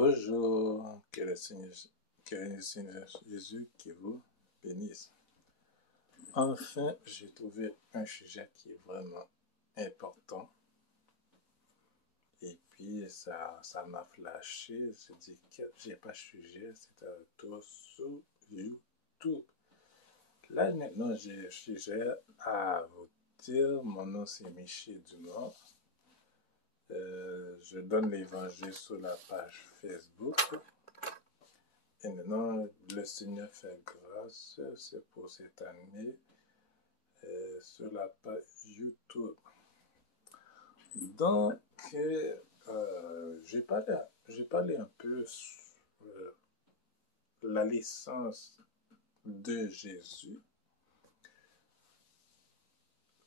Bonjour, que le Seigneur Jésus qui vous bénisse. Enfin, j'ai trouvé un sujet qui est vraiment important. Et puis, ça m'a flashé. J'ai dit que j'ai pas de sujet, c'est un retour sur YouTube. Là, maintenant, j'ai un sujet à vous dire. Mon nom, c'est Michel Dumont. Je donne l'évangile sur la page Facebook. Et maintenant, le Seigneur fait grâce, c'est pour cette année, sur la page YouTube. Donc, j'ai parlé un peu sur la naissance de Jésus.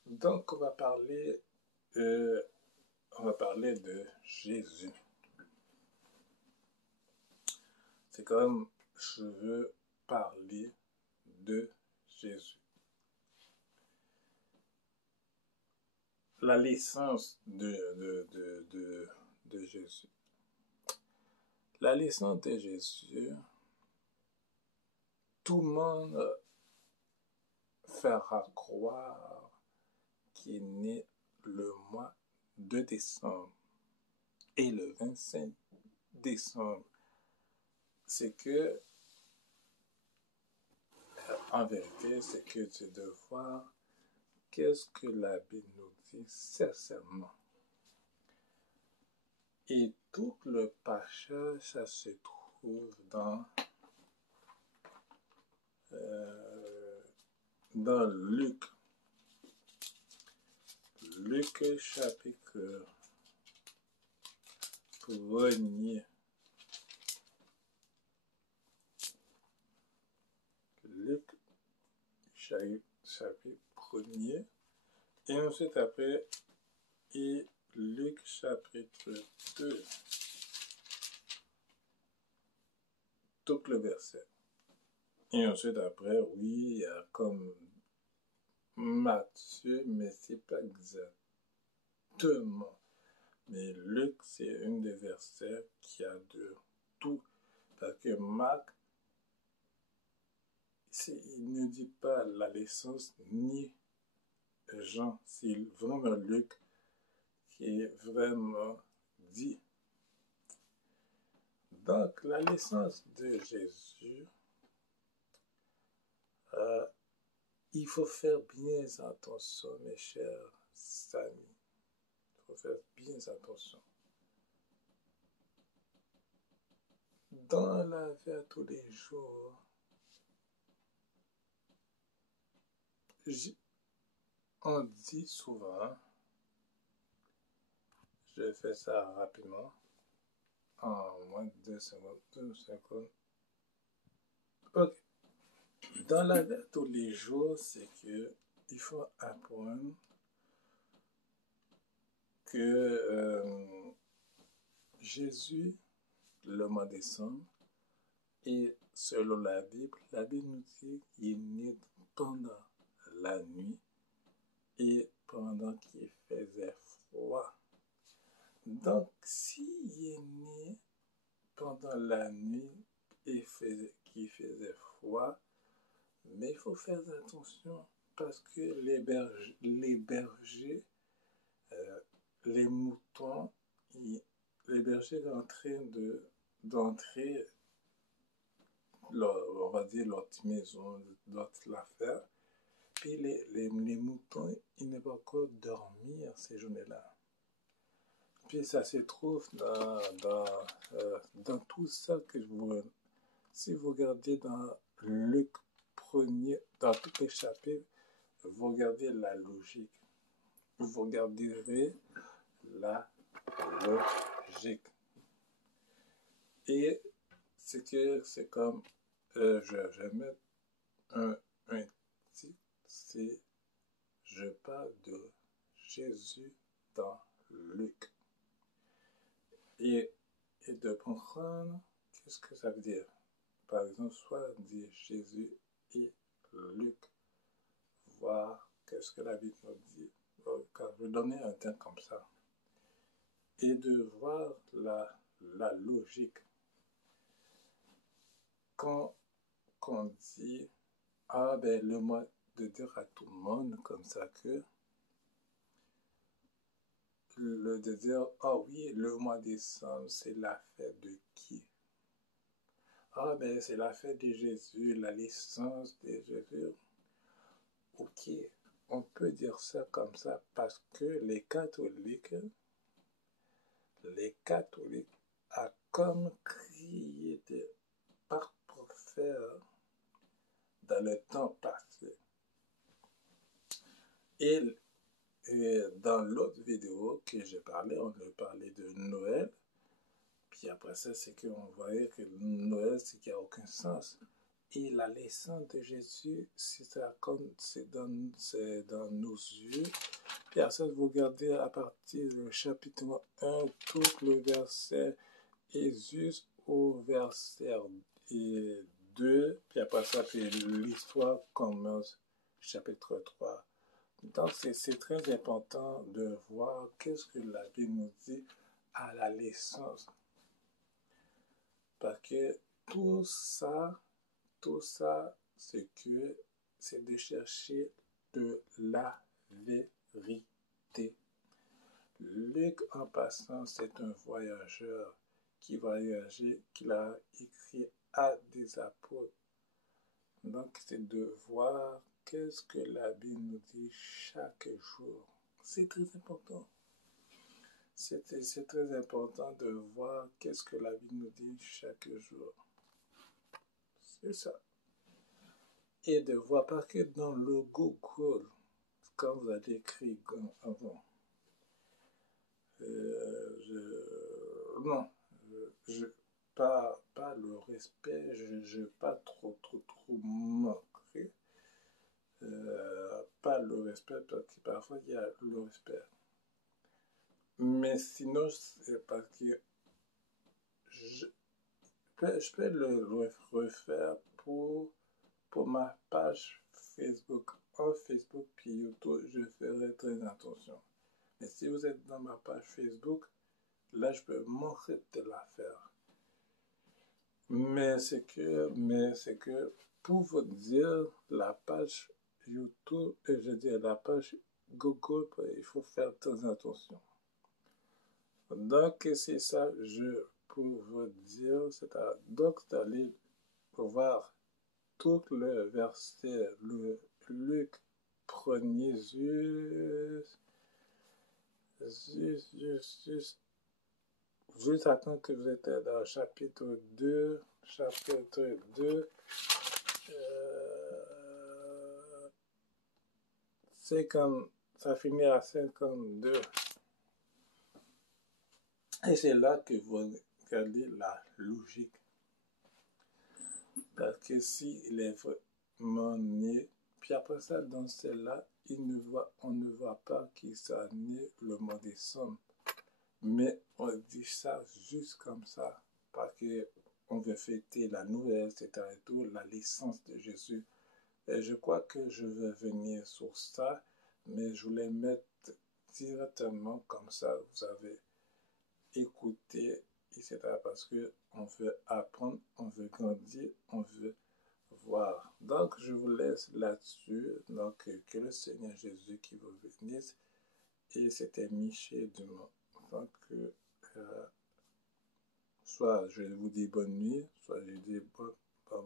Donc, on va parler de Jésus. C'est comme je veux parler de Jésus. La naissance de Jésus. La naissance de Jésus, tout le monde fera croire qu'il est né le mois de décembre. Et le 25 décembre, c'est que, en vérité, c'est que tu dois voir qu'est-ce que la Bible nous dit sincèrement. Et tout le passage, ça se trouve dans Luc. Luc chapitre 1er. Luc chapitre 1er. Et ensuite après, et Luc chapitre 2. Tout le verset. Et ensuite après, oui, il y a comme Matthieu, mais c'est pas exactement. Mais Luc, c'est un des versets qui a de tout. Parce que Marc, il ne dit pas la naissance ni Jean. C'est vraiment Luc qui est vraiment dit. Donc, la naissance de Jésus, il faut faire bien attention, mes chers amis. Il faut faire bien attention. Dans la vie à tous les jours, on dit souvent, je vais faire ça rapidement, en moins de 2 secondes. Ok. Dans la vie à tous les jours, c'est que il faut apprendre que Jésus, le mois de décembre, et selon la Bible nous dit qu'il est né pendant la nuit et pendant qu'il faisait froid. Donc, s'il est né pendant la nuit et qu'il faisait froid, mais il faut faire attention parce que les bergers, les moutons, les bergers sont en train d'entrer, on va dire, l'autre maison, l'autre affaire. Puis les moutons, ils ne vont pas dormir ces journées-là. Puis ça se trouve dans tout ça que si vous regardez dans Luc 1er, dans tous les chapitres, vous regardez la logique. Vous regarderez la logique. Et c'est comme, je vais mettre un titre, c'est je parle de Jésus dans Luc. Et de comprendre qu'est-ce que ça veut dire. Par exemple, soit dire Jésus et Luc, voir qu'est-ce que la Bible nous dit. Quand je vais donner un terme comme ça. Et de voir la logique. quand on dit, ah ben le mois, de dire à tout le monde comme ça que, de dire, ah oui, le mois de décembre, c'est la fête de qui? Ah ben c'est la fête de Jésus, la naissance de Jésus. Ok, on peut dire ça comme ça parce que les catholiques a comme crié de par pour faire dans le temps passé. Et, dans l'autre vidéo que j'ai parlé, on a parlé de Noël. Puis après ça, c'est qu'on voyait que Noël, c'est qu'il n'y a aucun sens. Et la naissance de Jésus, c'est dans nos yeux. Puis après ça, vous regardez à partir du chapitre 1, tout le verset, et jusqu'au verset 2. Puis après ça, puis l'histoire commence, chapitre 3. Donc, c'est très important de voir qu'est-ce que la Bible nous dit à la naissance. Parce que tout ça, c'est de chercher de la vérité. Luc, en passant, c'est un voyageur qui voyageait, qu'il a écrit à des apôtres. Donc, c'est de voir qu'est-ce que la Bible nous dit chaque jour. C'est très important. C'est très important de voir qu'est-ce que la Bible nous dit chaque jour. C'est ça. Et de voir, parce que dans le Google, quand vous avez écrit avant, non, pas le respect, je pas trop manqué, pas le respect, parce que parfois il y a le respect. Mais sinon, c'est parce que je peux le refaire pour ma page Facebook. En Facebook puis YouTube, je ferai très attention. Mais si vous êtes dans ma page Facebook, là, je peux montrer de la faire. Mais c'est que, pour vous dire, la page YouTube, et je dis la page Google, il faut faire très attention. Donc, c'est ça, je peux vous dire, donc d'aller voir tout le verset, le Luc, prenez juste attends que vous êtes dans chapitre 2, euh, 50, ça finit à 52. Et c'est là que vous regardez la logique. Parce que s'il est vraiment né, puis après ça, dans celle-là, on ne voit pas qu'il soit né le mois de décembre. Mais on dit ça juste comme ça, parce qu'on veut fêter la Noël, etc. et tout, la naissance de Jésus. Et je crois que je vais venir sur ça, mais je voulais mettre directement comme ça, vous avez écouté, etc. Parce qu'on veut apprendre, on veut grandir, on veut voir. Donc, je vous laisse là-dessus. Donc, que le Seigneur Jésus qui vous bénisse. Et c'était Michel Dumont. Donc, soit je vous dis bonne nuit, soit je dis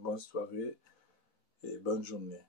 bonne soirée et bonne journée.